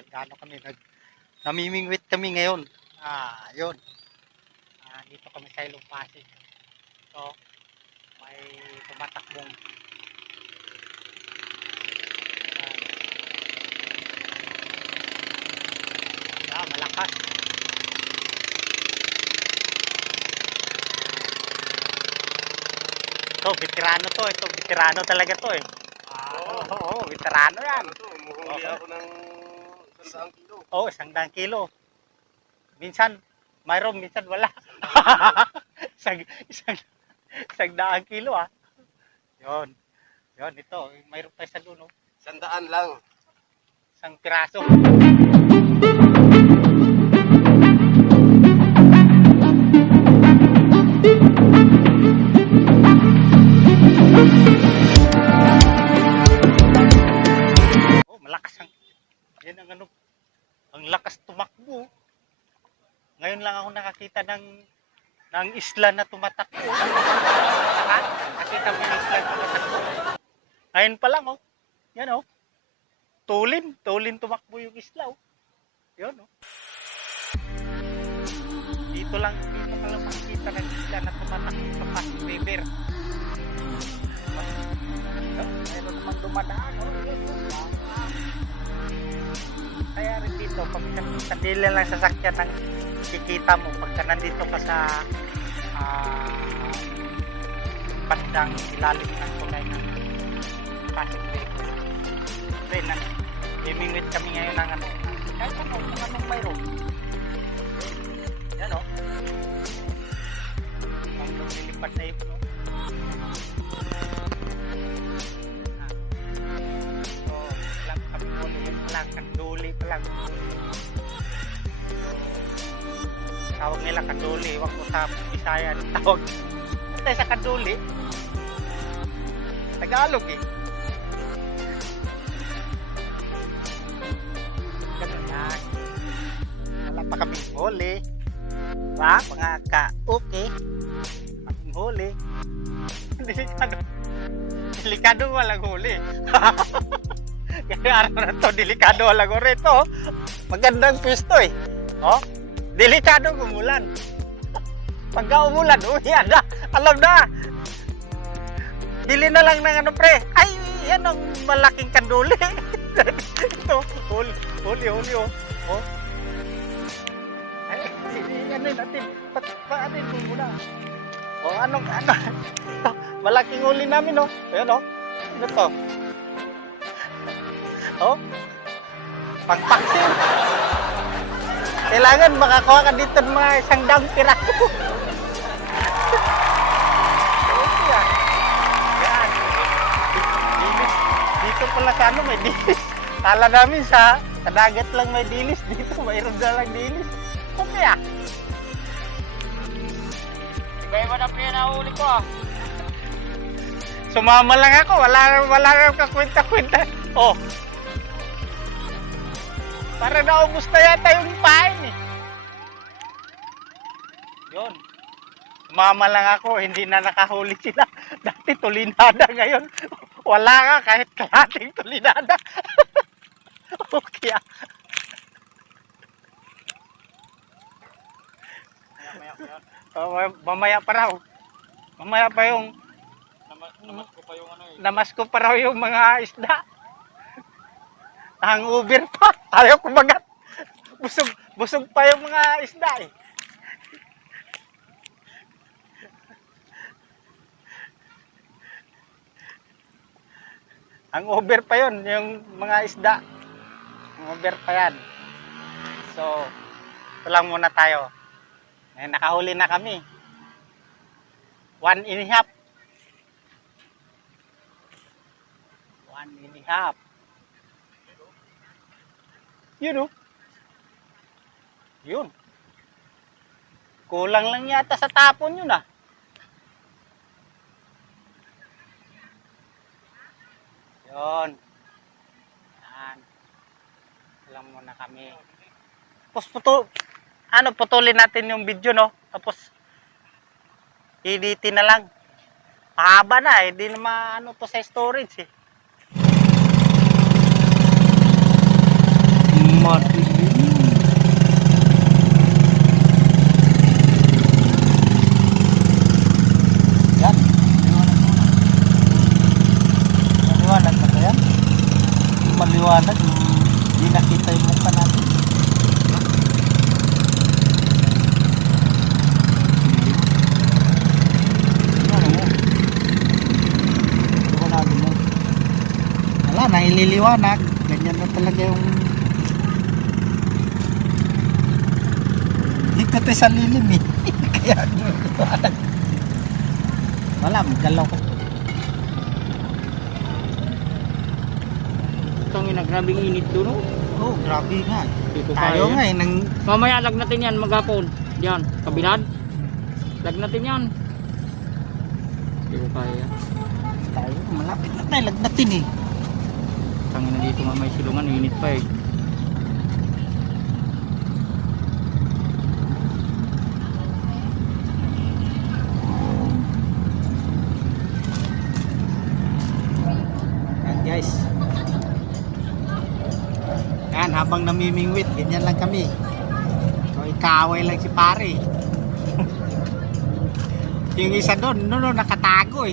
Magano kami, namimingwit kami ngayon. Yun. Dito kami sa Ilong Pasig. So, may tumatakbong malakas. Veterano to. Ito, veterano talaga to eh. Oo, veterano yan. Umuhuli ako ng 100 kilo. Oo, 100 kilo. Minsan, mayroon, minsan wala. isang daang kilo Yun. Yun, ito. Mayroon pa isa doon. 100 lang. Isang piraso. Ang lakas tumakbo. Ngayon lang ako nakakita ng isla na tumatakbo. Nakakita mo yung isla na tumatakbo. Ngayon pa lang Yan Tulin tumakbo yung isla Yan Dito ka lang makikita ng isla na tumatakbo sa Pasig River. Mayroon namang dumadaan. Kaya rin dito, pag sandili lang sasakyan ng kikita mo pagka nandito ka sa bandang ilalim ng tulay ng Pasig River. Imingwit kami ngayon ng kahit anong mayroon. Yan ang lumilipad na ipon Kanduli pa lang. Tawag nila kanduli. Iwan ko sa Bisaya. Tawag. Basta sa kanduli. Tagalog Ganun lang. Wala pa kaming huli. Mga ka-okay. Kaming huli. Delikado. Delikado walang huli. Kaya araw na to, delikado lang rito. Magandang pwesto delikado umulan. Pagka umulan, yan na. Alam na. Bili na lang ng pre. Ay, yan ang malaking kanduli. Ito, huli. Ay, ano natin. Paanin mo muna. Ano. Malaking huli namin Ayan Ano to? Pagpaksin. Kailangan makakuha ka dito ng mga 100 piraso. Yan. Dilis. Dito pala sa may dilis. Kala namin sa dagat lang may dilis. Dito mayroon na lang dilis. Okay Iba-iba na pinahuli ko Sumama lang ako. Wala kang kakwenta-kwenta. Para naubos na yata yung pain Yun. Sumama lang ako, hindi na nakahuli sila. Dati tulinada ngayon. Wala ka kahit kalating tulinada. Okay Mamaya pa raw. Mamaya pa yung Namasko pa raw yung mga isda. Ang Uber pa. Ayaw kumagat. Busog pa yung mga isda Ang Uber pa yun, yung mga isda. Ang Uber pa yan. So, ito lang muna tayo. Nakahuli na kami. 1 1/2. 1 1/2. Yun Kulang lang yata sa tapon yun Yun. Yan. Lang muna kami. Tapos putulin natin yung video Tapos editin na lang. Mahaba na Hindi naman to sa storage Hindi nakita yung mukha natin. Ano mo? Liwanagin mo. Wala, naililiwanag. Ganyan na talaga yung... Dito tayo sa lilim eh. Kaya liwanag. Wala, magdalaw ko. Tangina, grabing init doon, oh. Oh, grabe nga. Hindi ko Tayo kaya nga yan. eh, nang... Mamaya lag natin yan maghapon. Diyan, kabilad. Lag natin yan. Hindi ko kaya yan. Tayo, malapit na tayo, lagnatin eh. Tangina dito nga may silungan, init pa eh. Yan guys. Yan, habang namimingwit, ganyan lang kami. So, ikaway lang si pare. Yung isa doon, nakatago eh.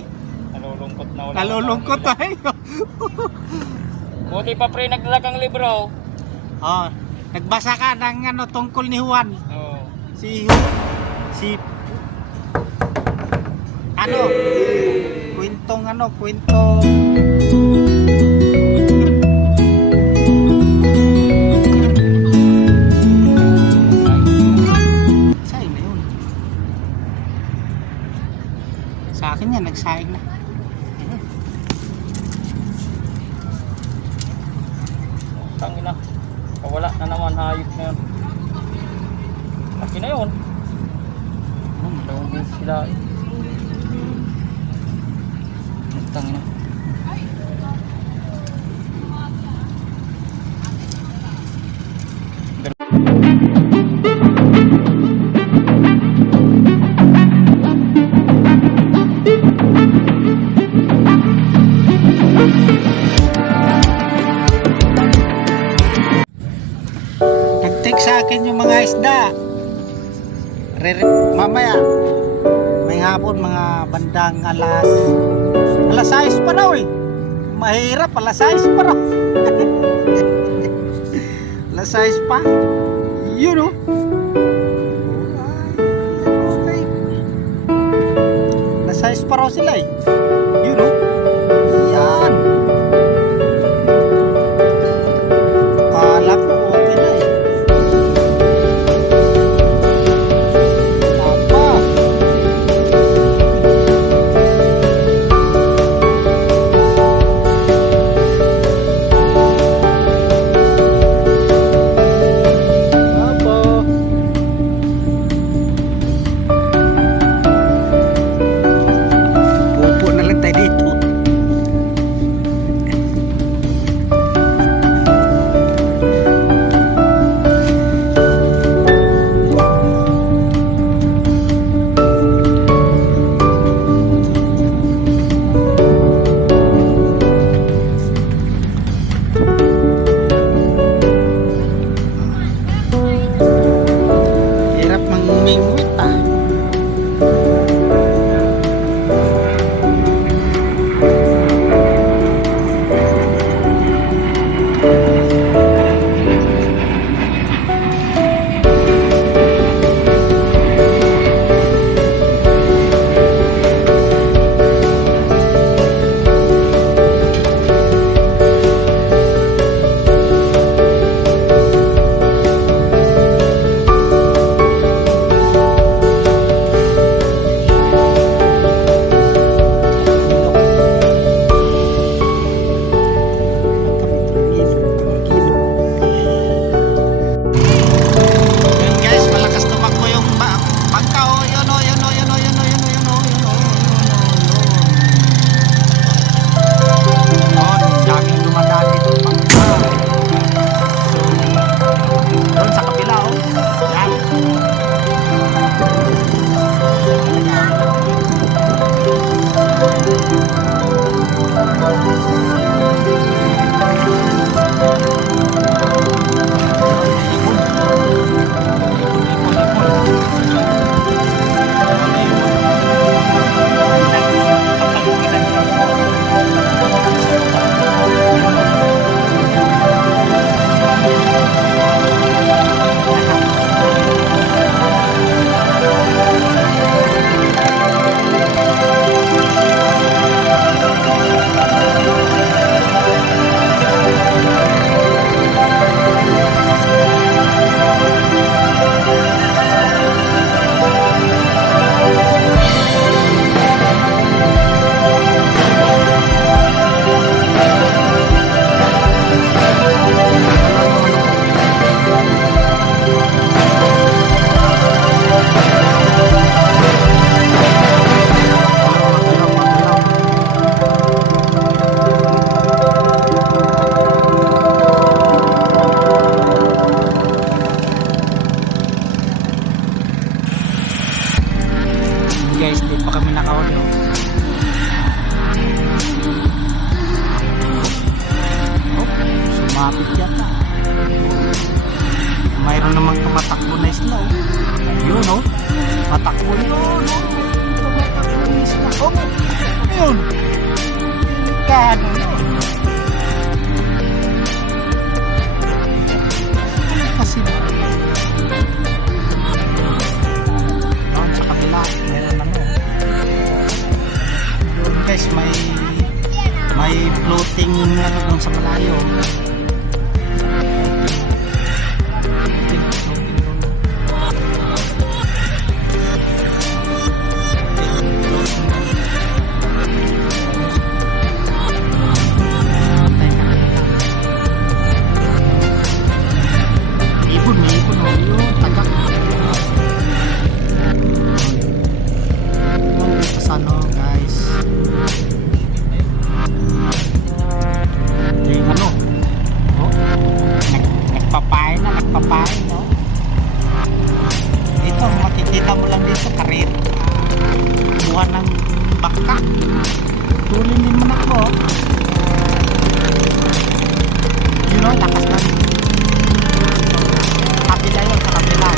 Nalulungkot na Nalulungkot tayo. Buti pa pre, nagdala kang libro. Oh, nagbasa ka ng ano, tungkol ni Juan. Oh. Si ano? Kwentong sayang na yun. Sa akin yan, nagsayang na. Tangina. Kawala na naman, hayop na yun. Laki na yun. Dalawang beses sila eh. Tangina. Nag-take sa akin yung mga isda. Mamaya, may hapon mga bandang alas 6 pa raw eh. Mahirap, alas 6 pa raw. Alas 6 pa. Yun oh. Okay. Alas 6 pa raw sila eh. Yun oh. Yan. Kala ko okay na eh. Apa? Apa? Pupo tumatakbo na isla. Oh. Yun, oh. Matakbo yun. Oh. Tumatakbo na isla. Oh. Yun. Kano yun. Kasi doon sa kabila meron ano. Doon guys may floating ano doon sa malayo. Nagpapain, no? Ito, makikita mo lang dito, karir. Buha ng baka. Tulin din man ako. You know, lakas na. Kabila yun, sa kabila.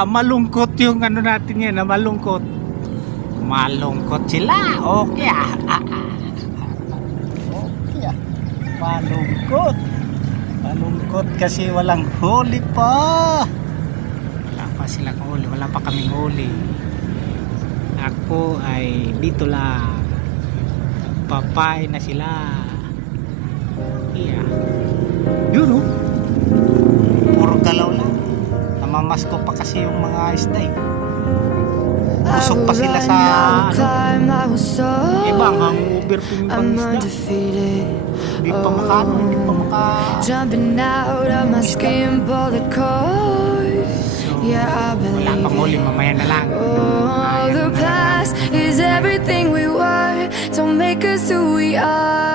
Malungkot yung ano natin yan, malungkot sila. Okay okay malungkot kasi walang huli pa. Wala pa silang huli, wala pa kaming huli. Ako ay dito lang, papay na sila. Yun, oh. Puro galaw lang. Namamasko pa kasi yung mga isda eh. Busog pa sila sa ano. Ibang ang overfishing pang isda. Hindi pa makano, hindi pa maka Jumping out of my skin, pull the cord. Yeah, I believe wala pang huli, mamaya na lang. Oh, the past is everything we were. Don't make us who we are.